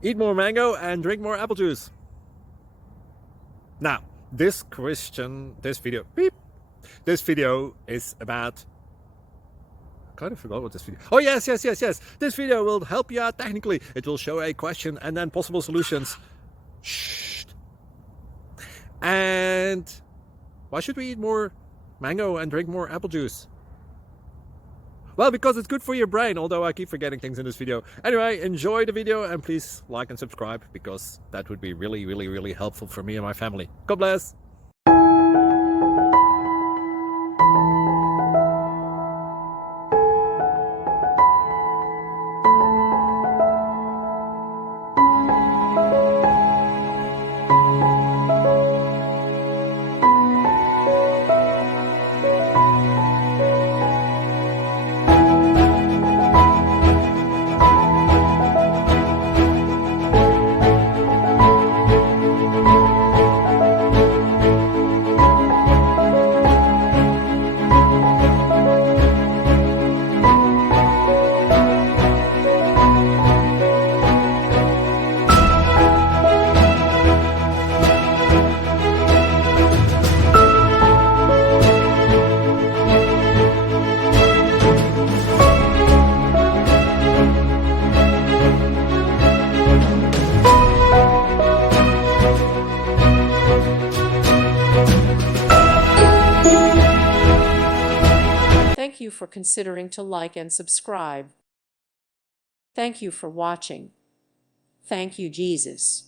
Eat more mango and drink more apple juice. Now, this video is about, I kind of forgot what this video. Oh, yes. This video will help you out technically. It will show a question and then possible solutions. Shh. And why should we eat more mango and drink more apple juice? Well, because it's good for your brain, although I keep forgetting things in this video. Anyway, enjoy the video and please like and subscribe, because that would be really helpful for me and my family. God bless. Thank you for considering to like and subscribe. Thank you for watching. Thank you, Jesus.